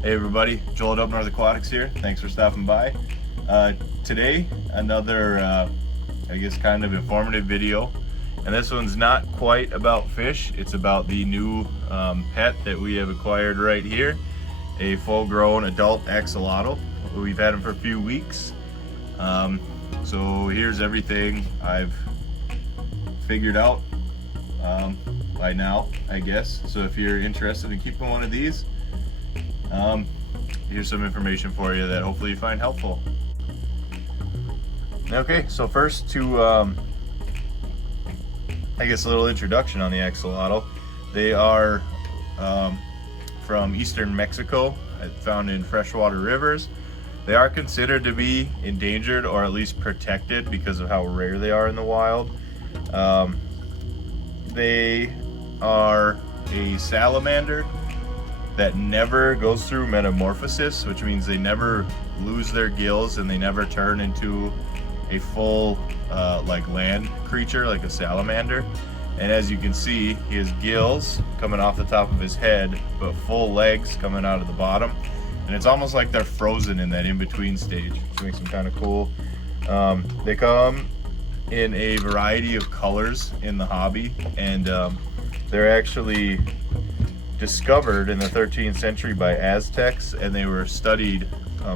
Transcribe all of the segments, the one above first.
Hey everybody, Joel at Up North Aquatics here. Thanks for stopping by. Today, another, I guess, kind of informative video. And this one's not quite about fish. It's about the new pet that we have acquired right here. A full-grown adult axolotl. We've had him for a few weeks. So here's everything I've figured out by now, I guess. So if you're interested in keeping one of these, here's some information for you that hopefully you find helpful. Okay, so first to, I guess a little introduction on the axolotl. They are from eastern Mexico, found in freshwater rivers. They are considered to be endangered or at least protected because of how rare they are in the wild. They are a salamander that never goes through metamorphosis, which means they never lose their gills and they never turn into a full like land creature like a salamander. And as you can see, he has gills coming off the top of his head but full legs coming out of the bottom, and it's almost like they're frozen in that in-between stage, which makes them kind of cool. They come in a variety of colors in the hobby, and they're actually discovered in the 13th century by Aztecs, and they were studied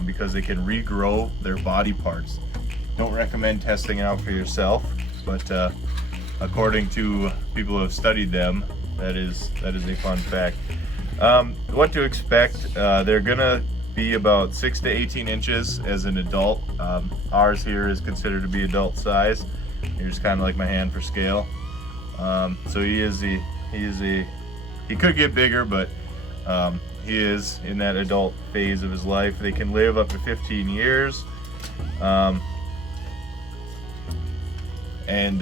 because they can regrow their body parts. Don't recommend testing it out for yourself, but according to people who have studied them, that is a fun fact. What to expect? They're gonna be about 6 to 18 inches as an adult. Ours here is considered to be adult size. Here's kind of like my hand for scale. So he could get bigger, but he is in that adult phase of his life. They can live up to 15 years. And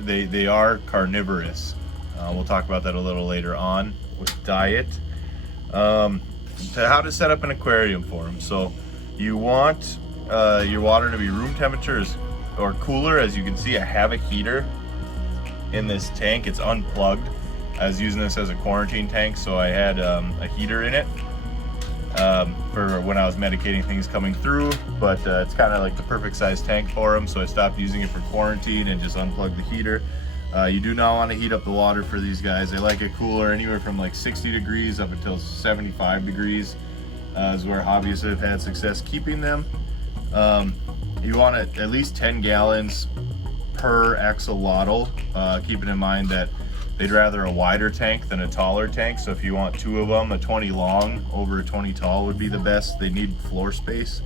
they are carnivorous. We'll talk about that a little later on with diet. How to set up an aquarium for them. So you want your water to be room temperature or cooler. As you can see, I have a heater in this tank. It's unplugged. I was using this as a quarantine tank, so I had a heater in it for when I was medicating things coming through, but it's kind of like the perfect size tank for them, so I stopped using it for quarantine and just unplugged the heater. You do not want to heat up the water for these guys. They like it cooler, anywhere from like 60 degrees up until 75 degrees is where hobbyists have had success keeping them. You want at least 10 gallons per axolotl, keeping in mind that they'd rather a wider tank than a taller tank. So if you want two of them, a 20 long over a 20 tall would be the best. They need floor space.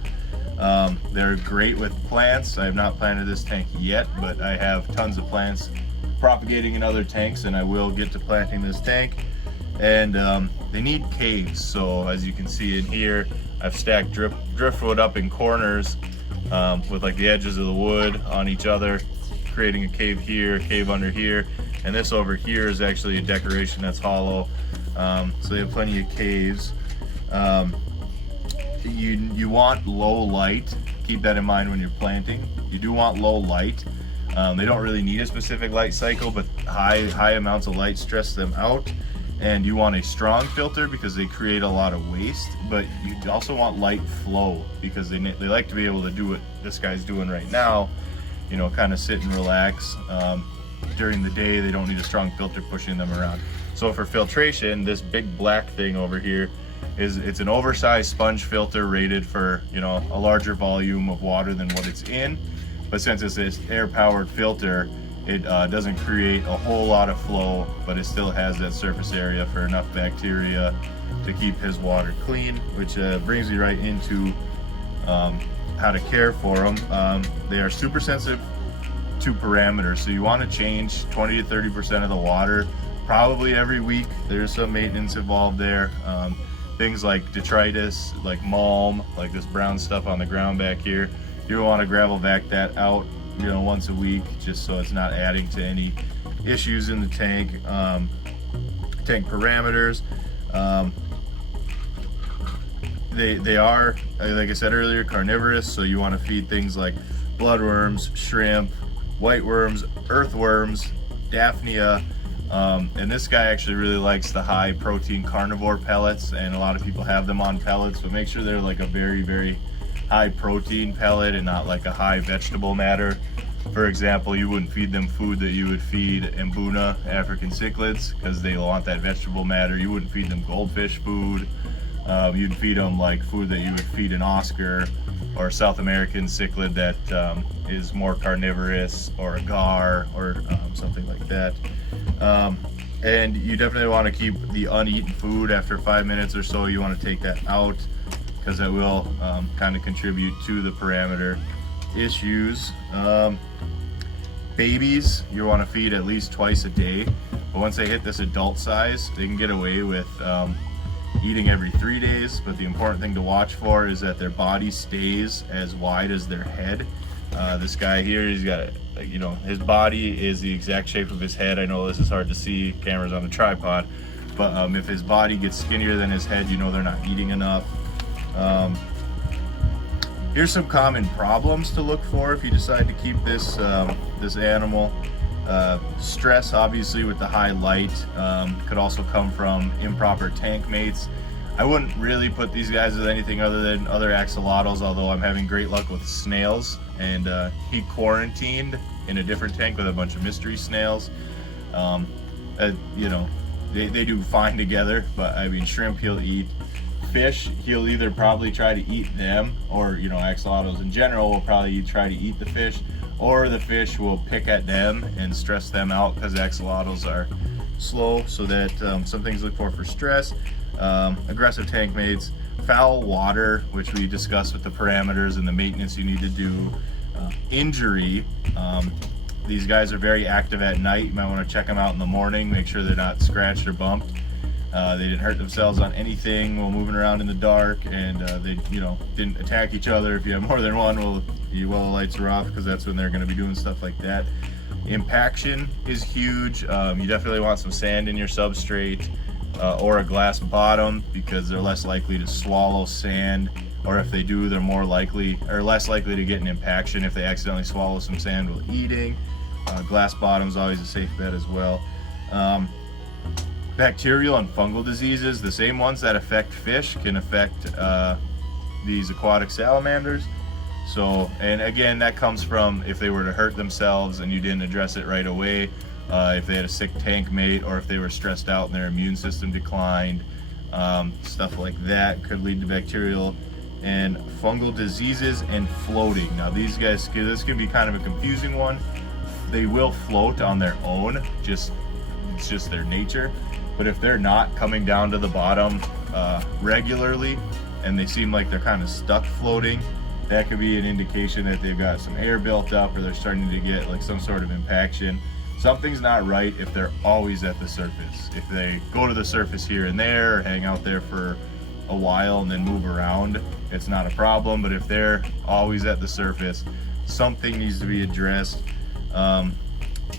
They're great with plants. I have not planted this tank yet, but I have tons of plants propagating in other tanks, and I will get to planting this tank. And they need caves. So as you can see in here, I've stacked driftwood up in corners with like the edges of the wood on each other, creating a cave here, a cave under here. And this over here is actually a decoration that's hollow. So they have plenty of caves. You want low light. Keep that in mind when you're planting. You do want low light. They don't really need a specific light cycle, but high amounts of light stress them out. And you want a strong filter because they create a lot of waste, but you also want light flow because they like to be able to do what this guy's doing right now, you know, kind of sit and relax. During the day, they don't need a strong filter pushing them around. So for filtration, this big black thing over here it's an oversized sponge filter rated for, you know, a larger volume of water than what it's in. But since it's this air-powered filter, it doesn't create a whole lot of flow, but it still has that surface area for enough bacteria to keep his water clean, which brings me right into how to care for them. They are super sensitive to parameters, so you want to change 20 to 30% of the water probably every week. There's some maintenance involved there. Things like detritus, like mulm, like this brown stuff on the ground back here, you want to gravel vac that out, you know, once a week, just so it's not adding to any issues in the tank. Tank parameters, they are, like I said earlier, carnivorous, so you want to feed things like bloodworms, shrimp, white worms, earthworms, daphnia, And this guy actually really likes the high protein carnivore pellets, and a lot of people have them on pellets, but make sure they're like a very, very high protein pellet and not like a high vegetable matter. For example, you wouldn't feed them food that you would feed Mbuna African cichlids because they want that vegetable matter. You wouldn't feed them goldfish food. You'd feed them like food that you would feed an Oscar or a South American cichlid that is more carnivorous, or a gar, or something like that. And you definitely want to keep the uneaten food after 5 minutes or so. You want to take that out because that will kind of contribute to the parameter issues. Babies, you want to feed at least twice a day, but once they hit this adult size, they can get away with eating every 3 days. But the important thing to watch for is that their body stays as wide as their head. This guy here, he's got his body is the exact shape of his head. I know this is hard to see, camera's on a tripod, but if his body gets skinnier than his head, you know they're not eating enough. Here's some common problems to look for if you decide to keep this this animal. Stress, obviously, with the high light, could also come from improper tank mates. I wouldn't really put these guys with anything other than other axolotls, although I'm having great luck with snails. And he quarantined in a different tank with a bunch of mystery snails. They do fine together, but I mean, shrimp he'll eat. Fish, he'll either probably try to eat them, or axolotls in general will probably try to eat the fish, or the fish will pick at them and stress them out because axolotls are slow. So that some things to look for stress, aggressive tank mates, foul water, which we discussed with the parameters and the maintenance you need to do, injury. These guys are very active at night. You might want to check them out in the morning, make sure they're not scratched or bumped. They didn't hurt themselves on anything while moving around in the dark, and they didn't attack each other. If you have more than one, well, the lights are off, because that's when they're going to be doing stuff like that. Impaction is huge. You definitely want some sand in your substrate, or a glass bottom, because they're less likely to swallow sand, or if they do, they're less likely to get an impaction if they accidentally swallow some sand while eating. Glass bottom is always a safe bet as well. Bacterial and fungal diseases, the same ones that affect fish, can affect these aquatic salamanders. So, and again, that comes from if they were to hurt themselves and you didn't address it right away, if they had a sick tank mate, or if they were stressed out and their immune system declined. Stuff like that could lead to bacterial and fungal diseases and floating. Now these guys, this can be kind of a confusing one. They will float on their own, it's just their nature. But if they're not coming down to the bottom regularly, and they seem like they're kind of stuck floating, that could be an indication that they've got some air built up, or they're starting to get like some sort of impaction. Something's not right if they're always at the surface. If they go to the surface here and there, or hang out there for a while and then move around, it's not a problem. But if they're always at the surface, something needs to be addressed.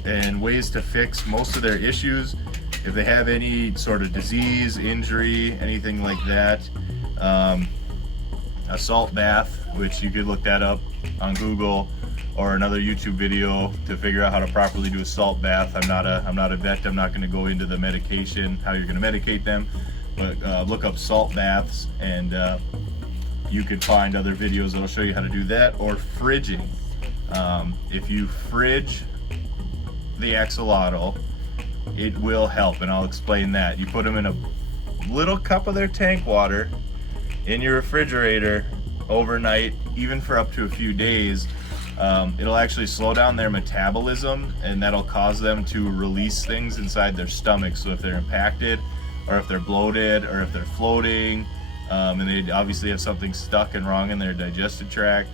And ways to fix most of their issues, if they have any sort of disease, injury, anything like that, a salt bath, which you could look that up on Google or another YouTube video to figure out how to properly do a salt bath. I'm not a vet. I'm not going to go into the medication, how you're going to medicate them, but look up salt baths, and you could find other videos that'll show you how to do that. Or fridging. If you fridge the axolotl, it will help, and I'll explain that. You put them in a little cup of their tank water in your refrigerator overnight, even for up to a few days. It'll actually slow down their metabolism, and that'll cause them to release things inside their stomach. So if they're impacted, or if they're bloated, or if they're floating, and they obviously have something stuck and wrong in their digestive tract,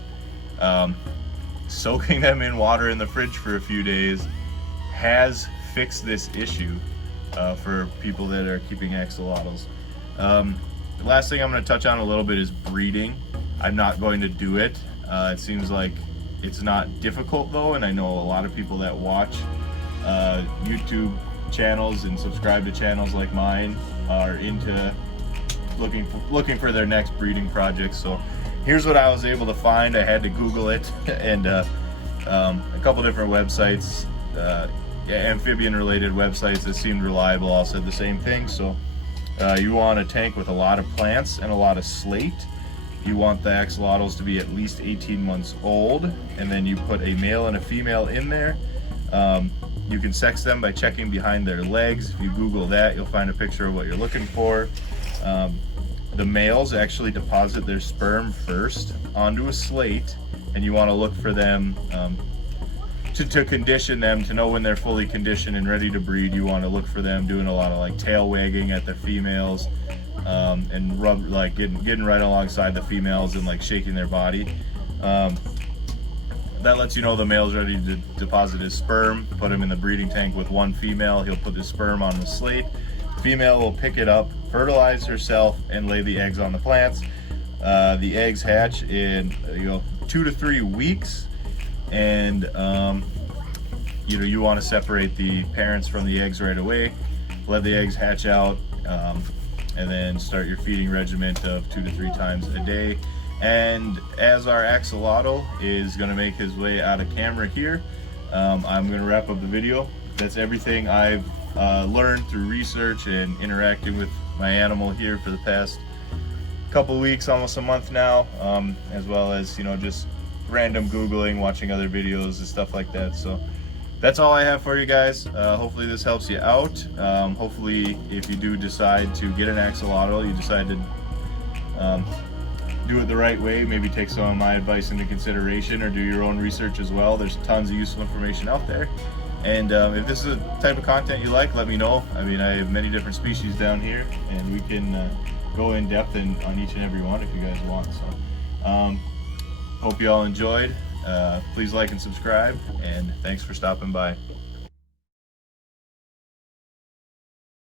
soaking them in water in the fridge for a few days has fixed this issue for people that are keeping axolotls. The last thing I'm going to touch on a little bit is breeding. I'm not going to do it. It seems like it's not difficult though, and I know a lot of people that watch YouTube channels and subscribe to channels like mine are into looking for their next breeding project. So here's what I was able to find. I had to Google it, and a couple different websites. amphibian related websites that seemed reliable all said the same thing. So you want a tank with a lot of plants and a lot of slate. You want the axolotls to be at least 18 months old, and then you put a male and a female in there. You can sex them by checking behind their legs. If you Google that, you'll find a picture of what you're looking for. The males actually deposit their sperm first onto a slate, and you want to look for them to condition them, to know when they're fully conditioned and ready to breed. You want to look for them doing a lot of like tail wagging at the females, and like getting right alongside the females and like shaking their body. That lets you know the male's ready to deposit his sperm. Put him in the breeding tank with one female. He'll put his sperm on the slate. Female will pick it up, fertilize herself, and lay the eggs on the plants. The eggs hatch in 2 to 3 weeks, and you want to separate the parents from the eggs right away. Let the eggs hatch out, and then start your feeding regimen of 2 to 3 times a day. And as our axolotl is going to make his way out of camera here, I'm going to wrap up the video. That's everything I've learned through research and interacting with my animal here for the past couple weeks, almost a month now, as well as just random Googling, watching other videos and stuff like that. So that's all I have for you guys. Hopefully this helps you out. Hopefully if you do decide to get an axolotl, you decide to do it the right way, maybe take some of my advice into consideration, or do your own research as well. There's tons of useful information out there. And if this is a type of content you like, let me know. I mean, I have many different species down here, and we can go in depth on each and every one if you guys want. So hope you all enjoyed. Please like and subscribe, and thanks for stopping by.